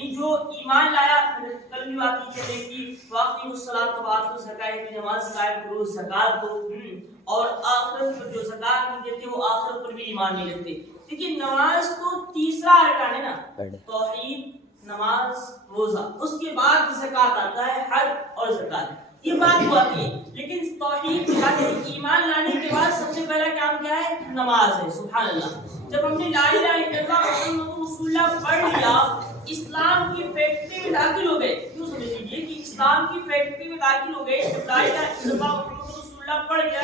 یعنی جو ایمان لایا، کل بھی بات کی چلے کہ واقعی الصلاۃ و آتوا الزکاۃ کی نماز قائم کرو، زکات دو، اور آخرت پر جو زکات نہیں دیتے وہ آخرت پر بھی ایمان نہیں رکھتے. دیکھیے نماز تو تیسرا ارکان ہے نا، توحید، نماز، روزہ، اس کے بعد زکات آتا ہے، حج اور زکات، یہ بات ہوا ہے. لیکن توحید یعنی ایمان لانے کے بعد سب سے پہلا کام کیا ہے؟ نماز ہے. سبحان اللہ. جب ہم نے لا الہ الا اللہ محمد رسول اللہ پڑھ لیا، اسلام کی فیکٹری میں داخل ہو گئے. کیوں سمجھ لیجیے کہ اسلام کی فیکٹری میں داخل ہو گئے. جب لا الہ الا اللہ محمد رسول اللہ پڑھ گیا،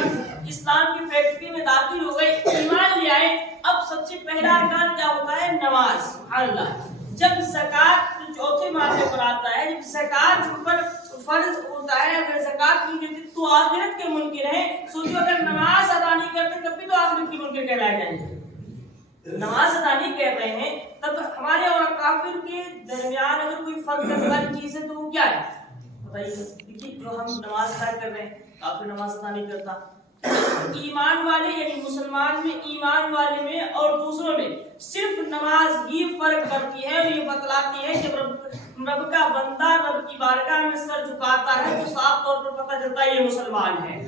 اسلام کی فیکٹری میں داخل ہو گئے، ایمان لے آئے، اب سب سے پہلا ارکان کیا ہوتا ہے؟ نماز. سبحان اللہ. جب زکات چوتھے مارکے پر آتا ہے، جب زکات پر فرض ہوتا ہے، اگر زکات نہیں دیتے تو آخرت کے منکر ہیں. سوچو اگر نماز ادا نہیں کرتے تب بھی تو آخرت کے منکر کہلائے جائیں گے. نماز ادا نہیں کر رہے ہیں تب ہمارے اور کافر کے درمیان اگر کوئی فرق کرنے والی چیز ہے تو وہ کیا ہے بتائیے. دیکھیے جو ہم نماز ادا کر رہے ہیں، کافر نماز ادا نہیں کرتا. ایمان والے یعنی مسلمان میں، ایمان والے میں اور دوسروں میں صرف نماز ہی فرق کرتی ہے، اور یہ بتلاتی ہے کہ رب کا بندہ رب کی بارگاہ میں سر جھکاتا ہے تو صاف طور پر پتہ چلتا ہے یہ مسلمان ہے.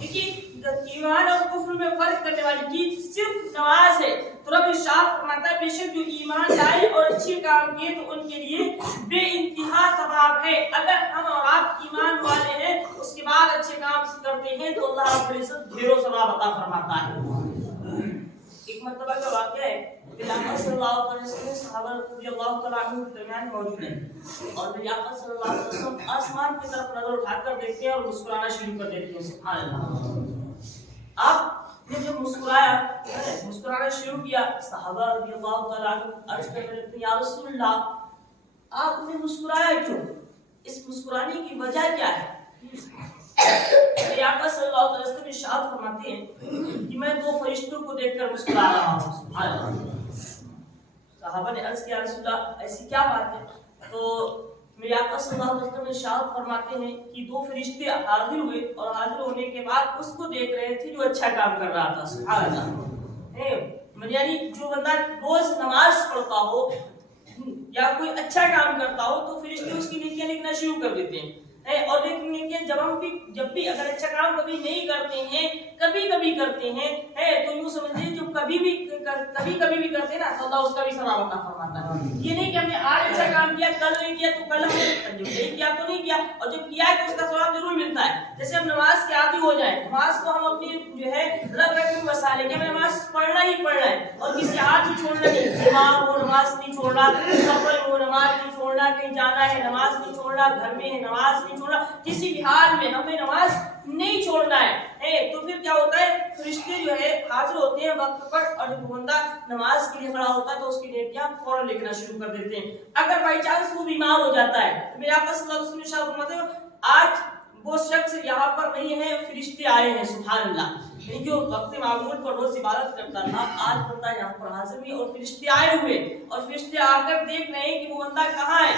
دیکھیے ایمان اور کفر میں فرق کرنے والی چیز صرف نماز ہے. تو رب ارشاد فرماتا ہے بے شک جو ایمان لائے اور اچھے کام کیے تو ان کے لیے بے انتہا ثواب ہے. اگر ہم اور آپ ایمان والے ہیں اس کے بعد اچھے کام کرتے ہیں تو اللہ رب العزت ڈھیروں ثواب عطا فرماتا ہے. ایک مرتبہ کا واقعہ ہے کہ آپ صلی اللہ علیہ وسلم صحابہ رضی اللہ تعالیٰ عنہ کے درمیان موجود ہیں، اور نبی آپ صلی اللہ علیہ وسلم آسمان کی طرف نظر اٹھا کر دیکھتے ہیں اور مسکرانا شروع کر دیتے ہیں. سبحان اللہ. آپ نے جب مسکرانا شروع کیا، صحابہ رضی اللہ تعالیٰ عنہ عرض کر رہے تھے یا رسول اللہ آپ نے مسکرایا کیوں؟ اس مسکرانے کی وجہ کیا ہے؟ آپ صلی اللہ علیہ وسلم ارشاد فرماتے ہیں کہ میں دو فرشتوں کو دیکھ کر مسکرا رہا ہوں. سبحان اللہ. صحابہ نے عرض کیا رسول اللہ ایسی کیا بات ہے؟ تو میرے آقا صلی اللہ علیہ وسلم ارشاد فرماتے ہیں کہ دو فرشتے حاضر ہوئے اور حاضر ہونے کے بعد اس کو دیکھ رہے تھے جو اچھا کام کر رہا تھا. سبحان اللہ. یعنی جو بندہ روز نماز پڑھتا ہو یا کوئی اچھا کام کرتا ہو تو فرشتے اس کی نیکیاں لکھنا شروع کر دیتے ہیں. اور لیکن جب بھی اگر اچھا کام کبھی نہیں کرتے ہیں، کبھی کبھی کرتے ہیں تو یوں سمجھیے جو کبھی بھی کرتے ہیں نا تو اللہ اس کا بھی ثواب عطا فرماتا ہے. یہ نہیں کہ ہم نے آج اچھا کام کیا کل نہیں کیا تو کل ہم نے نہیں کیا تو نہیں کیا، اور جب کیا ہے تو اس کا ثواب ضرور ملتا ہے. جیسے ہم نماز کے عادی ہو جائیں، نماز کو ہم اپنی جو ہے رگ رگ میں بسا لیں کہ ہمیں نماز پڑھنا ہی پڑھنا ہے اور کسی ہاتھ بھی چھوڑنا نہیں. امام ہو نماز نہیں چھوڑنا، سفر ہو نماز نہیں چھوڑنا، کہیں جانا ہے نماز نہیں چھوڑنا، گھر میں ہے نماز نہیں چھوڑنا، کسی بھی حال میں ہمیں نماز نہیں چھوڑنا ہے. تو پھر کیا ہوتا ہے فرشتے جو ہے حاضر ہوتے ہیں وقت پر، اور جب بندہ نماز کے لیے کھڑا ہوتا ہے تو اس کی نیکیاں فوراً لکھنا شروع کر دیتے ہیں. اگر بائی چانس وہ بیمار ہو جاتا ہے تو میرے آقا صلی اللہ علیہ وسلم ارشاد فرماتے ہیں آج وہ شخص یہاں پر نہیں ہے، فرشتے آئے ہیں. سبحان اللہ. یعنی جو وقت معمول پر روز عبادت کرتا تھا آج بندہ یہاں پر حاضر بھی اور فرشتے آئے ہوئے، اور فرشتے آ کر دیکھ رہے ہیں کہ وہ بندہ کہاں ہے،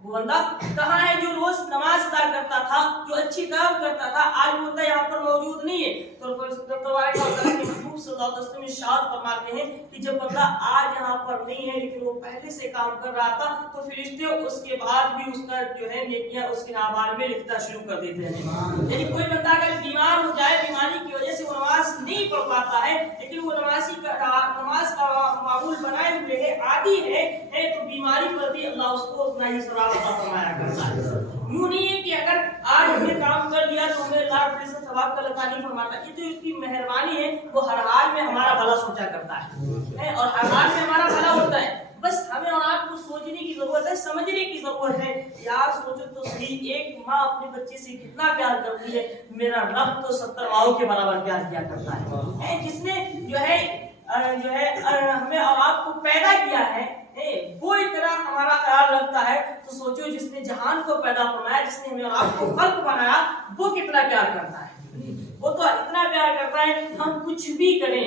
وہ بندہ کہاں ہے جو روز نماز ادا کرتا تھا، جو اچھی کام کرتا تھا، آج وہ بندہ یہاں پر موجود نہیں ہے. تو تبارک و تعالیٰ کے محبوب صلی اللہ علیہ وسلم ارشاد فرماتے ہیں کہ جب بندہ آج یہاں پر نہیں ہے لیکن وہ پہلے سے کام کر رہا تھا تو فرشتے اس کے بعد بھی اس کا جو ہے نیکیاں اس کے اعمال میں لکھنا شروع کر دیتے ہیں. یعنی کوئی بندہ اگر بیمار ہو جائے، بیماری کی وجہ سے وہ نماز نہیں پڑھ پاتا ہے لیکن وہ نماز کا معمول بنائے ہوئے ہے، عادی ہے تو بیماری پر بھی اللہ اس کو اتنا ہی ثواب عطا فرمایا کرتا ہے. یوں نہیں ہے کہ اگر آج ہم نے کام کر لیا تو ہمیں اللہ رب العزت ثواب کا عطا نہیں فرماتا. یہ تو اس کی مہربانی ہے، وہ ہر حال میں ہمارا بھلا سوچا کرتا ہے اور ہر حال میں ہمارا بھلا ہوتا ہے. بس ہمیں اور آپ کو سوچنے کی ضرورت ہے، سمجھنے کی ضرورت ہے. یار سوچو تو صحیح، ایک ماں اپنے بچے سے کتنا پیار کرتی ہے، میرا رب تو 70 ماؤں کے برابر پیار کیا کرتا ہے. جس نے جو ہے ہمیں اور آپ کو پیدا کیا ہے وہ اتنا ہمارا خیال رکھتا ہے تو سوچو جس نے جہان کو پیدا فرمایا، جس نے ہمیں اور آپ کو خلق بنایا، وہ کتنا پیار کرتا ہے. وہ تو اتنا پیار کرتا ہے ہم کچھ بھی کریں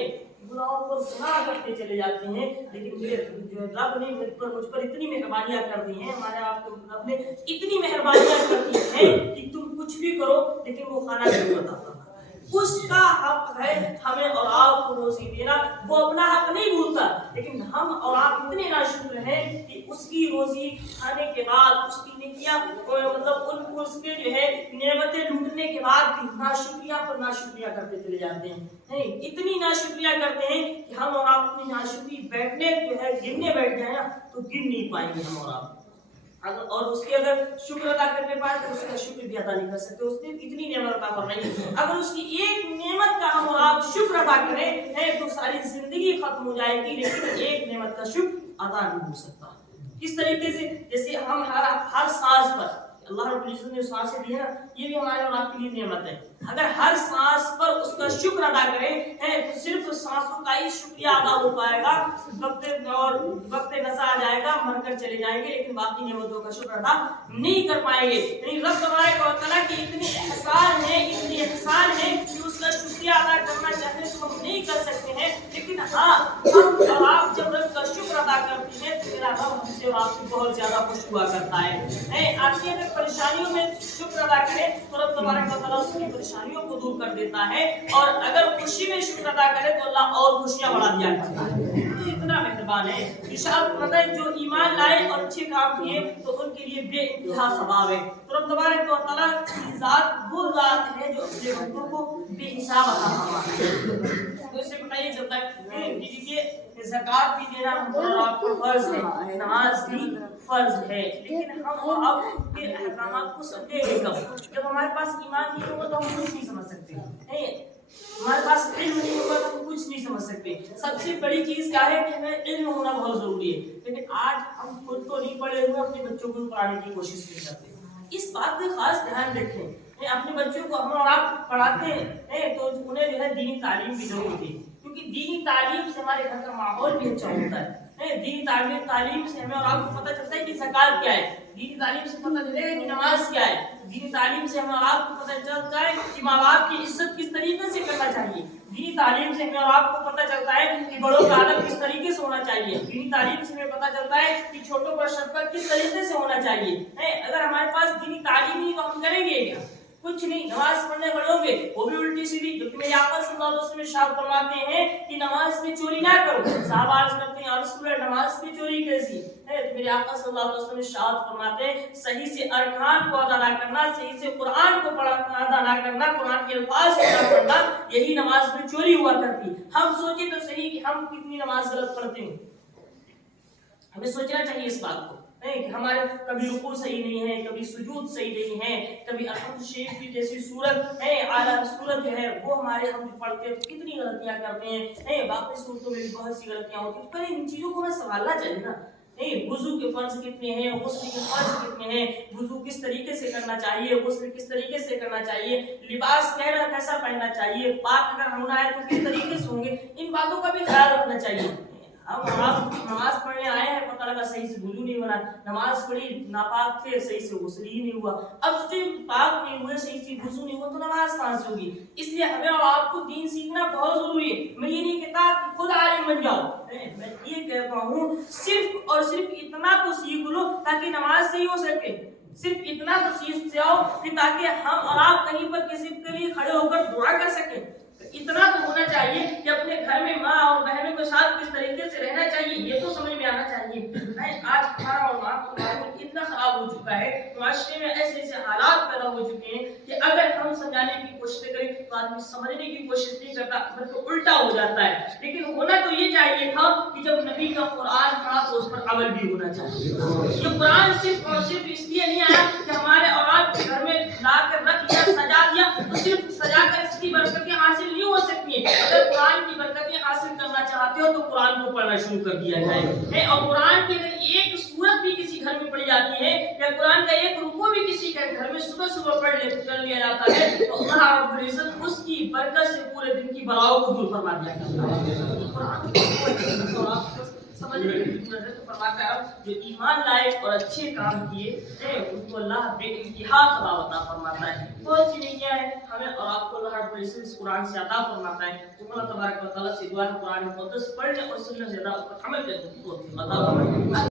گناہوں پر گناہ کرتے چلے جاتے ہیں لیکن جو رب نے مجھ پر اتنی مہربانیاں کر دی ہیں، ہمارے آپ کو رب نے اتنی مہربانیاں کر دی ہیں کہ تم کچھ بھی کرو لیکن وہ کھانا ضرور عطا فرماتا ہے. اس کا حق ہے ہمیں اور آپ کو روزی دینا. وہ اپنا حق نہیں بھولتا، لیکن ہم اور آپ اتنے ناشکر ہیں کہ اس کی روزی کھانے کے بعد، اس کی نیکیاں مطلب ان کو اس کے جو ہے نعمتیں لوٹنے کے بعد بھی ناشکریہ پر ناشکریہ کرتے چلے جاتے ہیں. اتنی ناشکریہ کرتے ہیں کہ ہم اور آپ اپنی ناشکری بیٹھنے جو ہے گننے بیٹھ جائیں نا تو گن نہیں پائیں گے ہم اور آپ. اور اس کے اگر شکر ادا کرنے پائے تو اس کا شکر بھی ادا نہیں کر سکتے. اس نے اتنی نعمت عطا فرمائی، اگر اس کی ایک نعمت کا ہم اور آپ شکر ادا کریں تو ساری زندگی ختم ہو جائے گی، لیکن ایک نعمت کا شکر ادا نہیں ہو سکتا. کس طریقے سے؟ جیسے ہم ہر سانس پر اللہ رب العزت نے سانسیں دی ہے نا، یہ بھی ہمارے اور آپ کے لیے نعمت ہے. اگر ہر سانس پر اس کا شکر ادا کریں تو صرف سانسوں کا ہی شکریہ ادا ہو پائے گا، وقت نسا آ جائے گا، مر کر چلے جائیں گے، لیکن باقی نعمتوں کا شکر ادا نہیں کر پائیں گے. یعنی رب تبارک و تعالیٰ کی اتنی احسان ہے کہ اس کا شکریہ ادا کرنا چاہتے تو ہم نہیں کر سکتے ہیں، لیکن ہاں ہم اور آپ جب رب کا شکر ادا کرتے ہیں تو میرا رب ہم سے اور آپ سے بہت زیادہ خوش ہوا کرتا ہے. آدمی اگر پریشانیوں میں شکر ادا کرے تو رب تبارک و تعالیٰ اس کی پریشانیوں کو دور کر دیتا ہے، اور اگر خوشی میں شکر ادا کرے تو اللہ اور خوشیاں بڑھا دیا کرتا ہے. اتنا مہربان ہے. ارشاد فرماتا ہے جو ایمان لائے اور اچھے کام کیے تو ان کے لیے بے انتہا ثواب ہے. تو رب تبارک و تعالیٰ کی ذات وہ ذات ہے جو اپنے بندوں کو بے حساب عطا فرماتا ہے. تو اس سے بتائیے جب تک دیجیے زکات بھی دینا ہم پر آپ کو فرض ہے، نماز بھی فرض ہے، لیکن ہم اب کے احکامات کو سمجھیں گے کب؟ جب ہمارے پاس ایمان نہیں ہوگا تو ہم کچھ نہیں سمجھ سکتے. ہمارے پاس علم نہیں ہوگا تو ہم کچھ نہیں سمجھ سکتے. سب سے بڑی چیز کیا ہے کہ ہمیں علم ہونا بہت ضروری ہے، لیکن آج ہم خود تو نہیں پڑھے ہوئے اپنے بچوں کو پڑھانے کی کوشش نہیں کرتے. اس بات کا خاص دھیان رکھیں. اپنے بچوں کو ہم اور آپ پڑھاتے ہیں تو انہیں جو ہے دینی تعلیم کی ضرورت ہے، کیونکہ دینی تعلیم سے ہمارے گھر کا ماحول بھی اچھا ہوتا ہے. دینی تعلیم سے ہمیں اور آپ کو پتہ چلتا ہے کہ زکات کیا ہے، دینی تعلیم سے پتہ چلے گا کہ نماز کیا ہے، دینی تعلیم سے ہمیں اور آپ کو پتہ چلتا ہے کہ ماں باپ کی عزت کس طریقے سے کرنا چاہیے، دینی تعلیم سے ہمیں اور آپ کو پتہ چلتا ہے کہ بڑوں کا ادب کس طریقے سے ہونا چاہیے، دینی تعلیم سے ہمیں پتہ چلتا ہے کہ چھوٹوں پر شفقت کس طریقے سے ہونا چاہیے. اگر ہمارے پاس دینی تعلیم نہیں تو ہم کریں گے کیا؟ کچھ نہیں. نماز پڑھنے پڑھو گے وہ بھی الٹی سیدھی، کیونکہ میرے آقا صلی اللہ علیہ وسلم ارشاد فرماتے ہیں کہ نماز میں چوری نہ کرو. صحابہ عرض کرتے ہیں یا رسول اللہ نماز میں چوری کیسی ہے؟ تو میرے آقا صلی اللہ علیہ وسلم ارشاد فرماتے ہیں صحیح سے ارکان کو ادا نہ کرنا، صحیح سے قرآن کو ادا نہ کرنا، قرآن کے الفاظ سے ادا کرنا، یہی نماز میں چوری ہوا کرتی. ہم سوچیں تو صحیح کہ ہم کتنی نماز غلط پڑھتے ہیں. ہمیں سوچنا چاہیے اس بات کو کہ ہمارے کبھی رکوع صحیح نہیں ہے، کبھی سجود صحیح نہیں ہے، کبھی الحمد شریف کی جیسی سورت ہے، اعلیٰ سورت جو ہے وہ ہمارے ہم پڑھتے ہیں کتنی غلطیاں کرتے ہیں. باقی صورتوں میں بھی بہت سی غلطیاں ہوتی ہیں، پر ان چیزوں کو ہمیں سنبھالنا چاہیے نا. وضو کے فرض کتنے ہیں، غسل کے فرض کتنے ہیں، وضو کس طریقے سے کرنا چاہیے، غسل کس طریقے سے کرنا چاہیے، لباس کیسا پہننا چاہیے، پاک اگر ہونا ہے تو کس طریقے سے ہوں گے، ان باتوں کا بھی خیال رکھنا چاہیے. ہم آپ نماز پڑھنے آئے ہیں، پتہ لگا صحیح سے وضو نہیں بنا، نماز پڑھی ناپاک تھے، صحیح سے غسل ہی نہیں ہوا. اب جو پاک نہیں ہوئے، صحیح سے وضو نہیں ہوا تو نماز کہاں سے ہوگی؟ اس لیے ہمیں اور آپ کو دین سیکھنا بہت ضروری ہے. میں یہ نہیں کہتا کہ خود عالم بن جاؤ، میں یہ کہتا ہوں صرف اور صرف اتنا تو سیکھ لو تاکہ نماز صحیح ہو سکے. صرف اتنا تو سیکھ جاؤ کہ تاکہ ہم اور آپ کہیں پر کسی کے لیے کھڑے ہو کر دعا کر سکیں. اتنا تو ہونا چاہیے کہ اپنے گھر میں ماں اور بہنوں کے ساتھ کس طریقے سے رہنا چاہیے یہ تو سمجھ میں آنا چاہیے. آج ہمارا اور ماں کا اتنا خراب ہو چکا ہے، معاشرے میں ایسے ایسے حالات پیدا ہو چکے ہیں کہ اگر ہم سمجھانے کی کوشش کریں تو آدمی سمجھنے کی کوشش نہیں کرتا، بلکہ الٹا ہو جاتا ہے. لیکن ہونا تو یہ چاہیے تھا کہ جب نبی کا قرآن پڑھا تو اس پر عمل بھی ہونا چاہیے. یہ قرآن صرف اور صرف اس لیے نہیں آیا کہ ہمارے اور آپ کے گھر میں لا کر رکھ دیا، سجا دیا تو صرف سجا کر اس کی برکتیں حاصل نہیں ہو سکتی ہیں. اگر قرآن کی برکتیں حاصل کرنا چاہتے ہو تو قرآن کو پڑھنا شروع کر دیا جائے. اور قرآن کی اگر ایک سورت بھی کسی گھر میں پڑھی جاتی ہے یا قرآن کا ایک رکوع بھی کسی کے گھر میں صبح صبح پڑھ لیا جاتا ہے تو اللہ رب العزت اس کی برکت سے پورے دن کی بلاؤں کو دور فرما دیا جاتا ہے. قرآن سمجھنے کی ضرورت ہے. تو فرماتا ہے جو ایمان لائے اور اچھے کام کیے ان کو اللہ بے انتہا ثواب عطا فرماتا ہے. بہت سی نیکیاں ہیں ہمیں اور آپ کو اللہ رب العزت اس قرآن سے عطا فرماتا ہے. تو اللہ تبارک و تعالیٰ سے دعا ہے قرآن مقدس پڑھنے اور سننے سے زیادہ اس پر عمل کرنے کی توفیق عطا فرمائے.